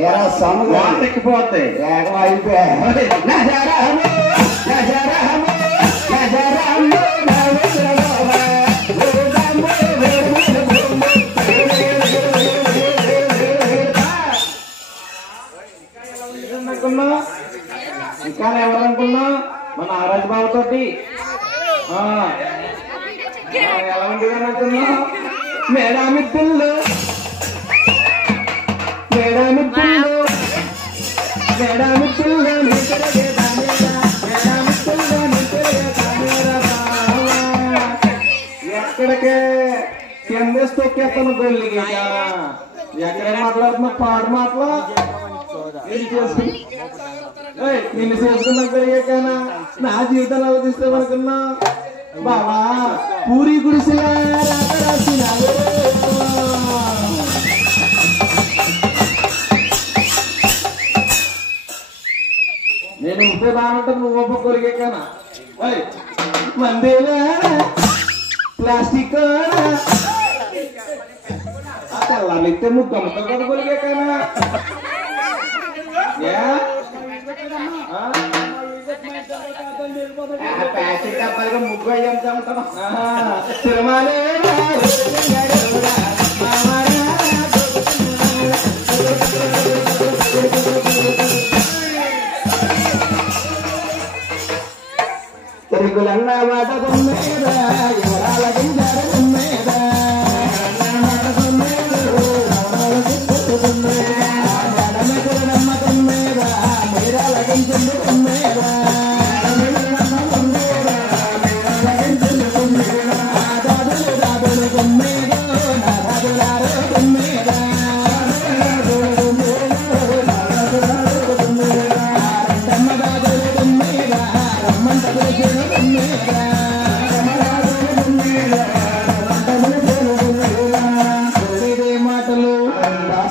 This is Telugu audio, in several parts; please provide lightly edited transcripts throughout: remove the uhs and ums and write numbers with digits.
ఏరా సొమ్ము ఎక్కిపోతాయి ఏకం అయిపోయాయి ఇంకా ఎవరనుకున్నా మన ఆరాజ్ బాబు తోటి ఎలా ఉండేదని అనుకున్నా మేడామిత్రులు ఎక్కడికే కిందేసి తొక్కేస్తాను గొల్లిగా ఎక్కడ మాట్లాడుతున్నా పాడు మాటలు నిన్ను చేసుకున్నా పెరిగాకనా నా జీవితంలో అవధిస్తామనుకున్నా బాబా పూరి గుడిసెలా రాసినావు నేను ఉంటే బాగుంటుంది నువ్వు ఒప్ప కొరిగాకనా మందేలా ప్లాస్టిక్ తెల్లాలిస్తే ముగ్గమ్మతో కూడా కొరిగాకనా ప్లాస్టిక్ డబ్బాలుగా ముగ్గు అయ్యంటాను తిరుమలే తిరుగులన్న మాట కొమ్మేదా ఎవరాల గింజారు కొమ్మేదా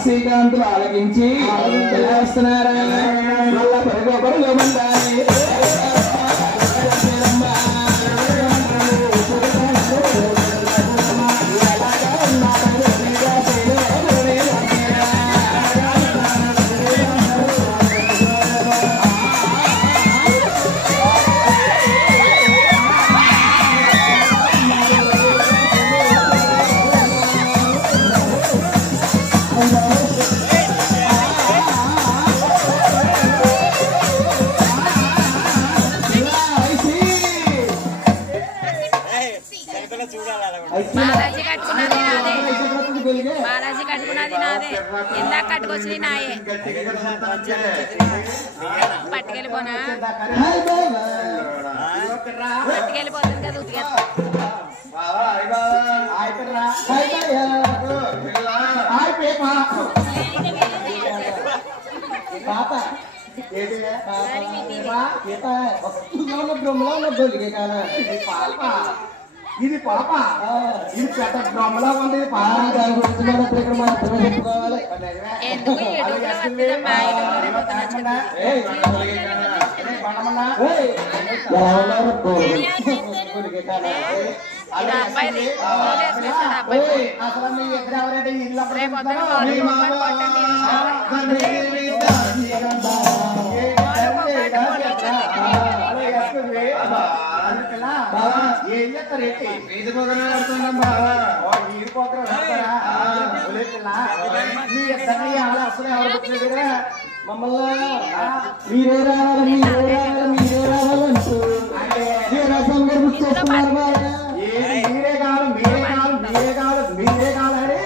శ్రీకాంతులు ఆలకించి వస్తున్నారా మళ్ళా పరుగు మండాలి బాలాజీ కట్టుకున్నది నాదే ఇందాక కట్టుకొచ్చి నాయే పట్టుకెళ్ళిపోనా పట్టుకెళ్ళిపోతుంది కదా ఉతికేస్తా ఇది పాప ఇది పెద్ద డ్రమ్లా ఉంది చెప్పుకోవాలి అసలు మీ ఇద్దరు ఎవరైతే ఇల్లు ఏం చేస్తారేంటి వీధి పోకరా ఆడుతున్నాం బాబా వీధి పోకరా ఆడతారా మీ ఇద్దరిని అసలు ఎవరు పుట్టిన మమ్మల్ని మీరే రావాలి మీరే రావాలంటూ మీరే కావాలి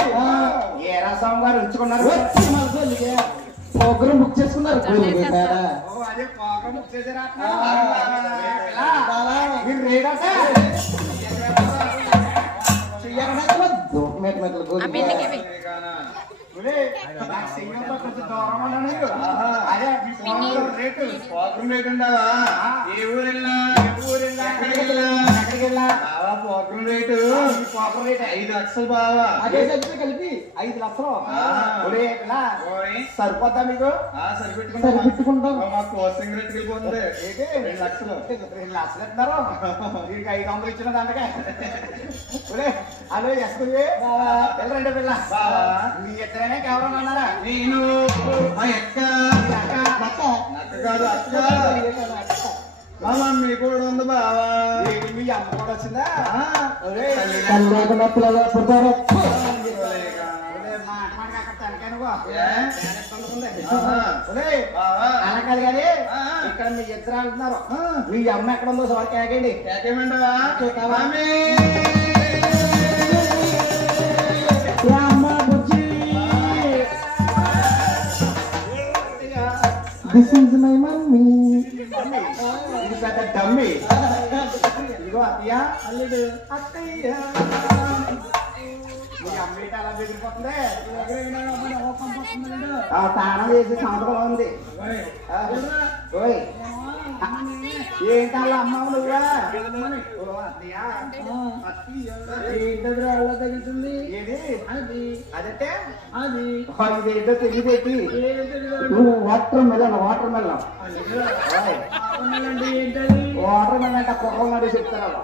ఏ రసం గారు ఉంచుకున్నారు ప్రోగ్రాం బుక్ చేసుకున్నారు అదే ప్రోగ్రాం బుక్ చేసారా మీరు రేడట ఏ ఊరెళ్ళా పోకర్ రేటు 5 లక్షలు బావా. అదే కలిపి 5 లక్షలు. సరిపోతా మీకు? సరిపెట్టుకుంటాం. మా కోచింగ్ రేట్ వెళ్ళిపోతుంది. 2 లక్షలు. 2 లక్షలు ఇస్తున్నారు. వీడికి 500 ఇచ్చిన దాంట్గా. అదే ఎస్కుది రండి పిల్ల. మీ ఎక్కడైనా కేవలం అన్నారా? నేను మా ఎక్క కాదు అక్క. మీ కూడా ఉంది బావా. మీ అమ్మ కూడా వచ్చిందా? అలా కాదు కానీ ఇక్కడ మీ ఇద్దరు అంటున్నారు. మీ అమ్మ ఎక్కడ ఉందో sir కేకండి. కేకేమంటావా? This is my mommy. ఇది పెద్ద డమ్మి. ఇదిగో అత్తయ్య అల్లుడు అత్తయ్య. మీ అమ్మేట అలా బెదిరిపోతుంది. తాళం వేసి సంవత్సరం ఉంది. ఏంటి అలా అమ్మావు నువ్వా? ఏంటది అలా తగ్గుతుంది? ఏది అదంటే అది ఇదేంటో తెలియదేటి. వాటర్ మెలన్ వాటర్ మెలన్ అంటే కుర్రం నడి చెప్తారు.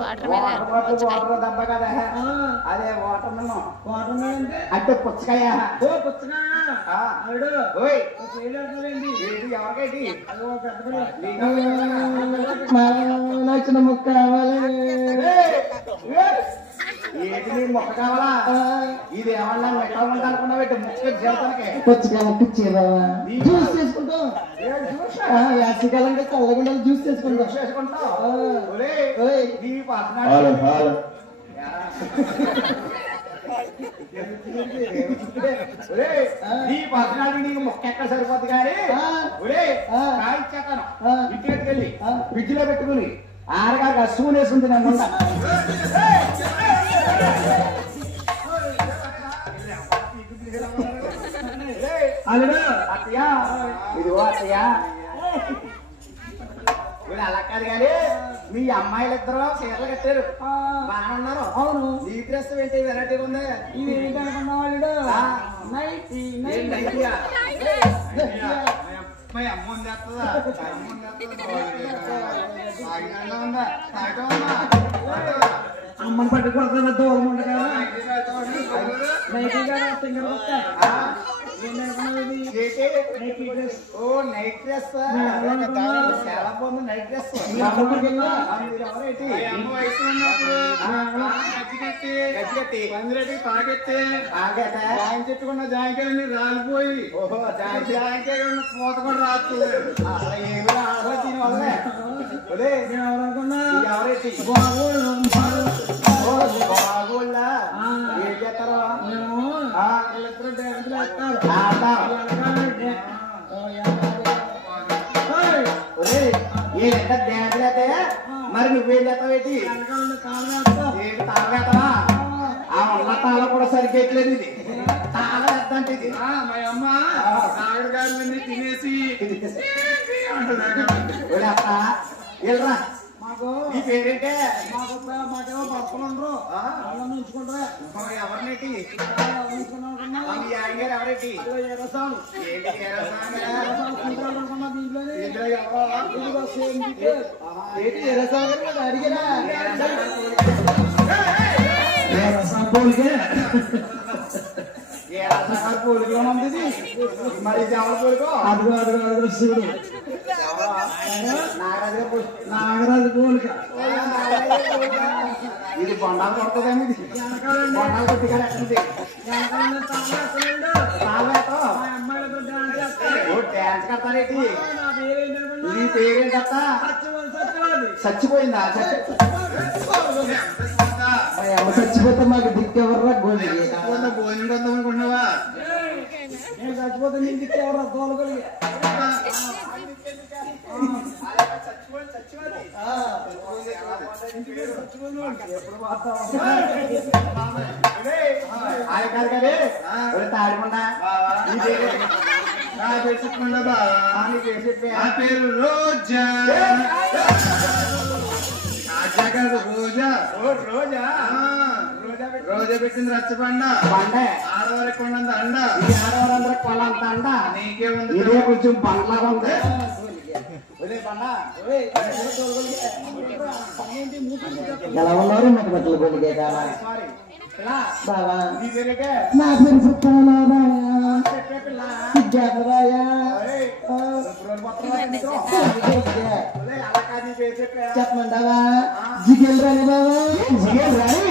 వాటర్ దెబ్బ కదా. అదే వాటర్ మెలన్. వాటర్ మెలన్ అంటే పుచ్చకాయ. ఎవరికైటి నచ్చిన ముక్క కావాలి. ఏంటి నీ మొక్క కావాలా? ఇది ఏమన్నా మెట్టాలంటే అనుకున్నా పెట్టి ముక్క చేస్తానికి పుచ్చకాయ జ్యూస్ చేసుకుంటాం. యాసికాలంటే చల్లకుండా జ్యూస్ చేసుకుంటాం. చేసుకుంటాం. నీ పర్సనాలిటీ నీకు మొక్క ఎక్కడ సరిపోద్ది కానీ ఇచ్చేస్తాను. ఇంటికెళ్ళి ఫ్రిడ్జ్ లో పెట్టుకుని ఆరగారు అస్సుకుని వేసుకుంది నన్ను. అల్లుడు అత్తయ్య ఇదిగో అత్తయ్య. అలా కాదు కానీ మీ అమ్మాయిలు ఇద్దరు చీరలు కట్టారు బాగా ఉన్నారు. అవును. నీ డ్రెస్ ఏంటి వెరైటీగా ఉంది? ఇది ఏంటి అనుకున్నా వాళ్ళు? మా అమ్మ ఉంది వస్తుందా? అమ్మని పట్టుకోవడం దూరం ఉండ కదా. ఓ నైట్ డ్రెస్ చాలా బాగుంది. నైట్ డ్రెస్ చెట్టుకున్న జాయికాయని రాలిపోయి జాయికాయ పూత కూడా రాస్తుంది. అసలు ఏమి రాదు దీనివల్లే. ఎవరనుకున్నా ఎవరైతే బాగోళ్ళ ఏం చేస్తారో వీళ్ళిద్దరు డ్యాన్సులు వేస్తారు. ఏంట డ్యాన్సులు అయితే మరి నువ్వేం చేస్తావు? ఏంటి తాగేస్తావా? ఆ ఉన్న తాళ కూడా సరిగ్గా ఇది తాళ ఎత్తంటే ఇది మా అమ్మ తాగడగారులన్నీ తినేసి వెళ్ళరా. నీ పేరేంటే? మాకేమో భర్తలు ఉండరు. ఉంచుకుంటారా? ఎవరినేటి గారు ఎవరేటి? అడిగినా పోలికలో ఉంది. మరి ఎవరి పోలికో? అదిగో అదిగో అదిగో శివుడు నాగరాజు పోలిక. ఇది బొండాలు కొడుతుందేమి? బొండాలు కొట్టి డాన్స్ కడతారేటి? నీ పేరేంటి అత్త? చచ్చిపోయిందా? అమ్మ చచ్చిపోతే మాకు దిక్కెవర్రా? భోజనం భోజనం కొద్దాం అనుకున్నావా? నేను చచ్చిపోతే నీకు దిక్కెవర్రా? గోలగొలిగి తాడికుండా నా పేరు చెప్పండి బావా. నీ పేరు చెప్పే. నా పేరు రోజా. రాజా కాదు రోజా. రోజా రోజా పెట్టింది రచ్చబండ. ఆడవారికి ఉన్నంత అండ. ఆడవారందరికి కొనంత అండ. నీకేముంది? ఇదే కొంచెం బండ్లాగా ఉంది. ఎలా ఉన్నారు మట్టి బట్టలు కొడుకే బాబా. నా పేరు చెప్పమంటావా? జిగేల్ రాని బాబా. జిగేల్ రాని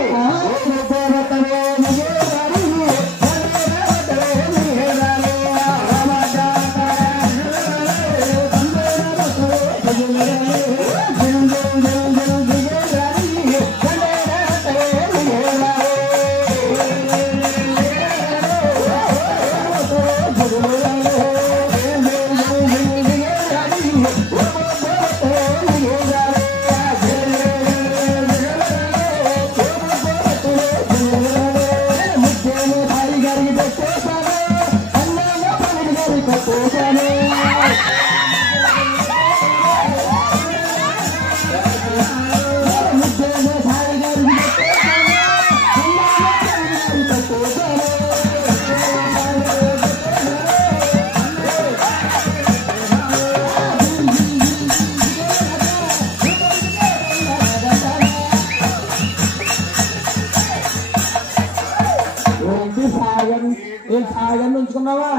ఉంచుకున్నావా?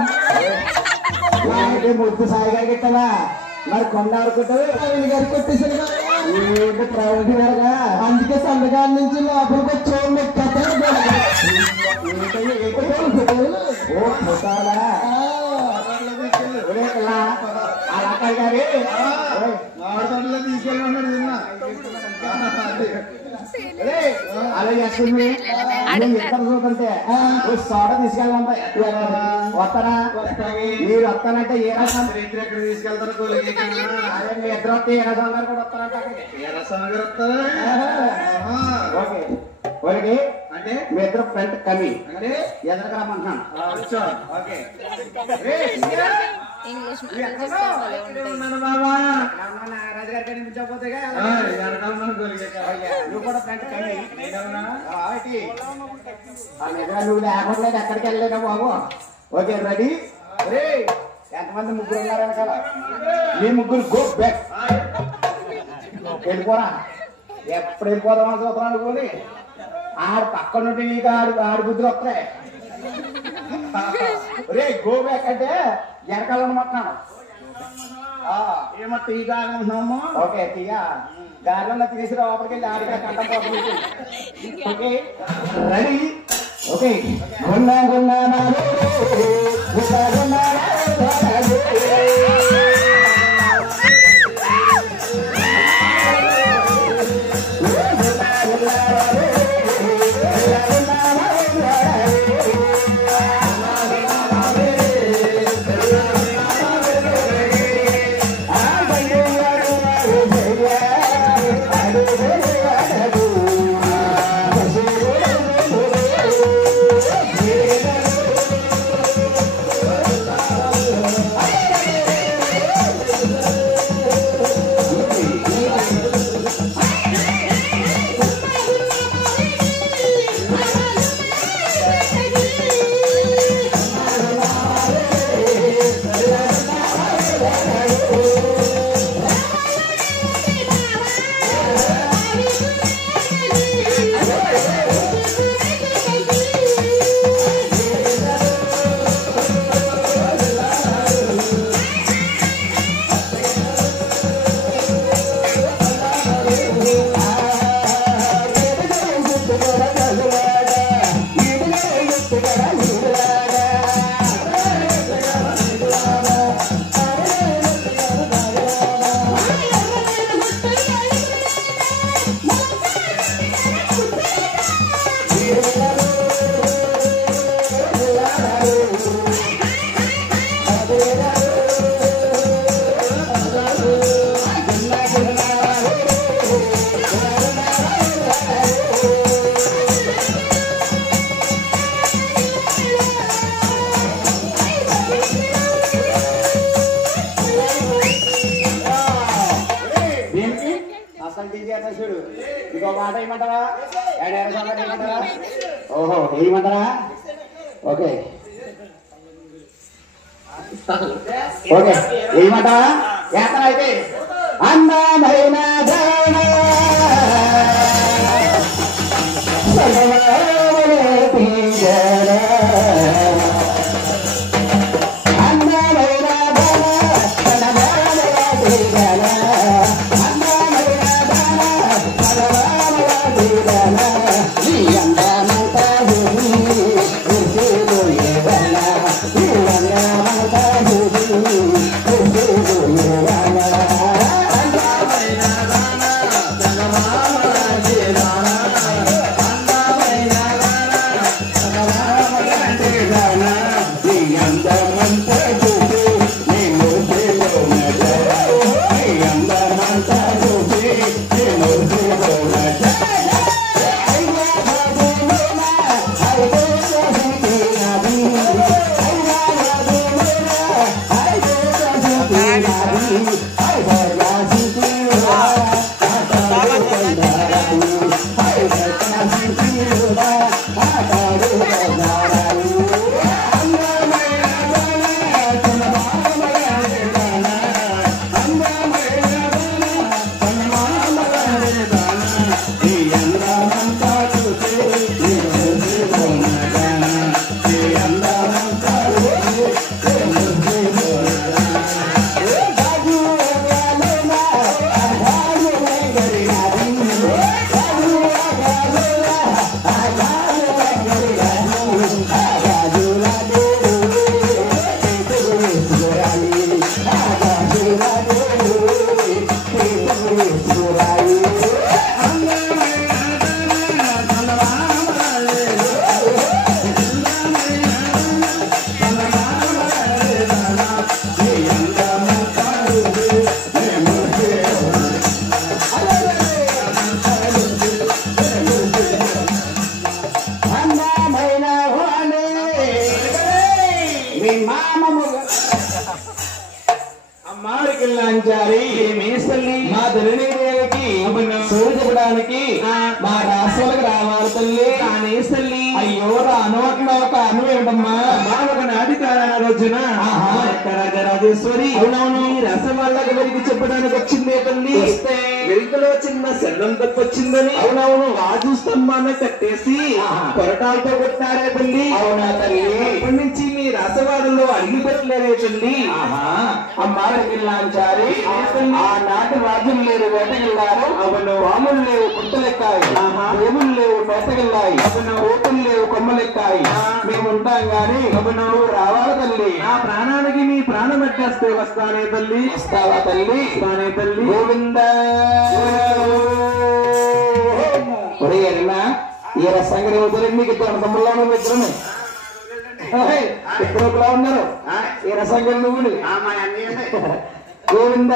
ముద్దు సాయి గారికి ఇస్తావా? మరి కొండ గారికి కొట్టేసాడు. అందుకే సందగారి నుంచి లోపలికి వచ్చి అలా గారి తీసుకెళ్ళి అలా చేస్తుంది. ఇద్దరు చూడంటే సోడ తీసుకెళ్ళంటే వస్తారా? మీరు వస్తానంటే ఏ రసం ఎక్కడ తీసుకెళ్తారు? మీ ఇద్దరు వస్తే ఏ రసం గారు కూడా వస్తారంట. ఏ రసం గారు వస్తారా? Okay okay. అంటే మీ ఇద్దరు ఫ్రంట్ కమి అంటే ఎదురుగా రమ్మంటున్నాను. ఇంగ్లీష్ రాజుగారి కనిపించకపోతే నువ్వు కూడా ఫ్రంట్ కమి. నువ్వు లేకుండా ఎక్కడికి వెళ్ళలేదా బాబు? Okay ready. ఎంతమంది ముగ్గురు ఉన్నారు వెనకాల? మీ ముగ్గురు గో బ్యాక్. వెళ్ళిపోరా. ఎప్పుడు వెళ్ళిపోదాం అని చూద్దాం అనుకోని ఆడు పక్కన నుండి నీకు ఆడి బుద్ధులు వస్తాయి. రే గో బ్యాక్ అంటే వెనకాల అనమాటున్నాను. ఏమో టీ గాలి ఉంటున్నాము. ఓకే టీయా గాలిలో తీసి లోపలికి వెళ్ళి ఆడిగా కంటం పోతుంది. Okay ready. ఓకే ఓహో ఏమంటారా? ఓకే ఓకే ఏమంటారా? యాత్ర అయితే అందమైన మా ధరణికి సోరు చెప్పడానికి మా రాష్ట్రాలకు రావాలి తల్లి అనేసి తల్లి. అయ్యో రాను అట్లా ఒక అను ఏంటమ్మా ఒక నాటికాల రోజున రాజేశ్వరి అవునవును రసవాళ్ళకి వెలికి చెప్పడానికి వచ్చిందే తల్లి. వెలుగులో చిన్న శరణం తప్పొచ్చిందని అవునవును రాజు స్తంభాన్ని కట్టేసి కొరటాలతో కొట్టారే తల్లి. అవునా తల్లి? అప్పటి నుంచి మీ రసవాడలో అడిగి పెట్టలేదే తల్లి. అమ్మారికిల్లాంచారి ఆనాటి రాజులు లేరు వేటకెళ్ళారు. అవును రాములు లేవు పుట్టలెక్కాయి, దేవుళ్ళు లేవు వేటకెళ్ళాయి, అవును ఓటులు లేవు కొమ్మలెక్కాయి. మేము ఉంటాం గాని అవును రావాలి తల్లి. ఆ ప్రాణానికి నీ ప్రాణం ఎట్టేస్తే వస్తానే తల్లి. వస్తావా తల్లి? వస్తానే తల్లి. గోవింద ఒరే అన్నా ఈ రసంగా అవుతారు మీకు ఇద్దరు తమ్ముళ్ళ ఇద్దరు ఇద్దరు ఒకలా ఉన్నారు. ఈ రసంగా నువ్వు గోవింద